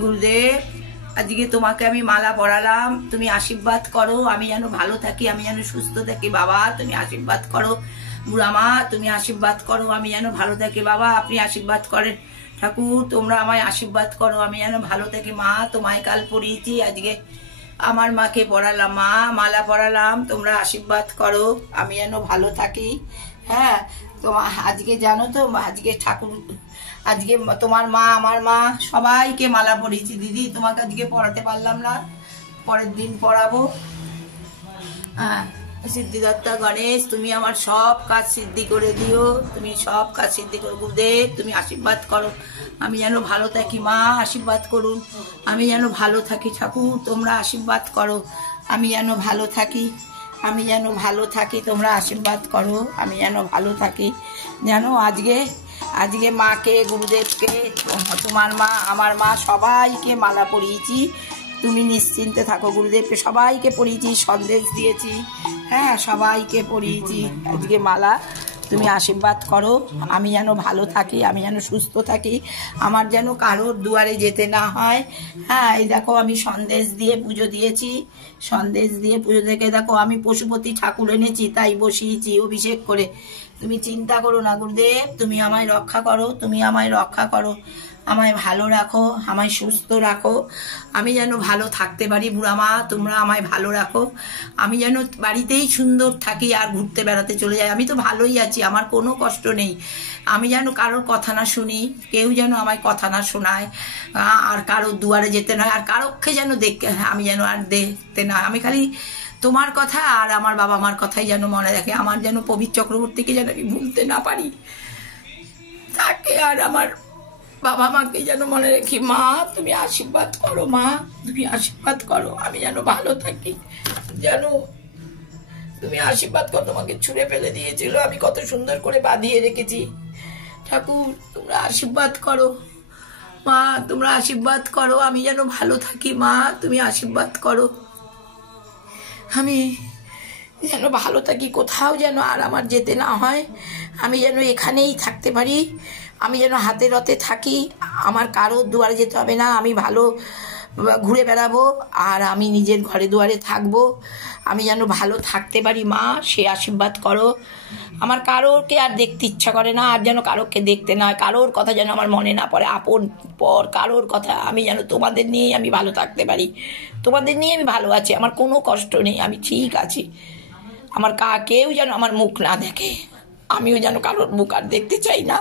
গুরুদেব, আজকে তোমাকে আমি মালা পরালাম, তুমি আশীর্বাদ করো আমি যেন ভালো থাকি, আমি যেন সুস্থ থাকি। বাবা তুমি আশীর্বাদ করো। বুড়ামা তুমি আশীর্বাদ করো আমি যেন ভালো থাকি। বাবা আপনি আশীর্বাদ করেন। ঠাকুর তোমরা আমায় আশীর্বাদ করো আমি যেন ভালো থাকি। মা তোমায় কাল পড়িয়েছি, আজকে আমার মাকে পড়ালাম, মা মালা পড়ালাম, তোমরা আশীর্বাদ করো আমি যেন ভালো থাকি। হ্যাঁ তোমার আজকে জানো তো, আজকে ঠাকুর, আজকে তোমার মা আমার মা সবাইকে মালা পরিয়েছি। দিদি তোমাকে আজকে পড়াতে পারলাম না, পরের দিন পড়াবো। হ্যাঁ সিদ্ধিদাতা গণেশ তুমি আমার সব কাজ সিদ্ধি করে দিও, তুমি সব কাজ সিদ্ধি করো। গুরুদেব তুমি আশীর্বাদ করো আমি যেন ভালো থাকি। মা আশীর্বাদ করুন আমি যেন ভালো থাকি। ঠাকুর তোমরা আশীর্বাদ করো আমি যেন ভালো থাকি, আমি যেন ভালো থাকি। তোমরা আশীর্বাদ করো আমি যেন ভালো থাকি। যেন আজকে মাকে, গুরুদেবকে, তোমার মা আমার মা সবাইকে মালা পরিয়েছি। তুমি নিশ্চিন্তে থাকো। গুরুদেবকে সবাইকে পরিয়েছি, সন্দেশ দিয়েছি। হ্যাঁ সবাইকে পরিয়েছি আজকে মালা। তুমি আশীর্বাদ করো আমি যেন ভালো থাকি, আমি যেন সুস্থ থাকি, আমার যেন কারোর দুয়ারে যেতে না হয়। হ্যাঁ এই দেখো আমি সন্দেশ দিয়ে পুজো দিয়েছি, সন্দেশ দিয়ে পুজো থেকে দেখো আমি পশুপতি ঠাকুর এনেছি, তাই বসিয়েছি অভিষেক করে। তুমি চিন্তা করো না গুরুদেব, তুমি আমায় রক্ষা করো, তুমি আমায় রক্ষা করো, আমায় ভালো রাখো, আমায় সুস্থ রাখো, আমি যেন ভালো থাকতে পারি। বুড়ামা তোমরা আমায় ভালো রাখো, আমি যেন বাড়িতেই সুন্দর থাকি আর ঘুরতে বেড়াতে চলে যাই। আমি তো ভালোই আছি, আমার কোনো কষ্ট নেই। আমি যেন কারোর কথা না শুনি, কেউ যেন আমায় কথা না শোনায়, আর কারোর দুয়ারে যেতে নয়, আর কারোকে যেন আমি যেন আর দেখতে না, আমি খালি তোমার কথা আর আমার বাবা মার কথাই যেন মনে রাখে। আমার যেন প্রবীর চক্রবর্তীকে যেন আমি ভুলতে না পারি, তাকে আর আমার বাবা মাকে যেন মনে রাখি। মা তুমি আশীর্বাদ করো, মা তুমি আশীর্বাদ করো আমি যেন ভালো থাকি, যেন তুমি আশীর্বাদ করো। তোমাকে ছুঁড়ে ফেলে দিয়েছিল, আমি কত সুন্দর করে বাঁধিয়ে রেখেছি। ঠাকুর তোমরা আশীর্বাদ করো, মা তোমরা আশীর্বাদ করো আমি যেন ভালো থাকি। মা তুমি আশীর্বাদ করো আমি যেন ভালো থাকি, কোথাও যেন আর আমার যেতে না হয়, আমি যেন এখানেই থাকতে পারি, আমি যেন হাতে রতে থাকি, আমার কারোর দুয়ারে যেতে হবে না, আমি ভালো ঘুরে বেড়াবো আর আমি নিজের ঘরে দুয়ারে থাকবো, আমি যেন ভালো থাকতে পারি। মা সে আশীর্বাদ করো। আমার কারোরকে আর দেখতে ইচ্ছা করে না, আর যেন কারোরকে দেখতে না হয়, কারোর কথা যেন আমার মনে না পড়ে, আপন পর কারোর কথা, আমি যেন তোমাদের নিয়েই আমি ভালো থাকতে পারি, তোমাদের নিয়ে আমি ভালো আছি, আমার কোনো কষ্ট নেই, আমি ঠিক আছি। আমার কেউ যেন আমার মুখ না দেখে, আমিও যেন কারোর মুখ আর দেখতে চাই না।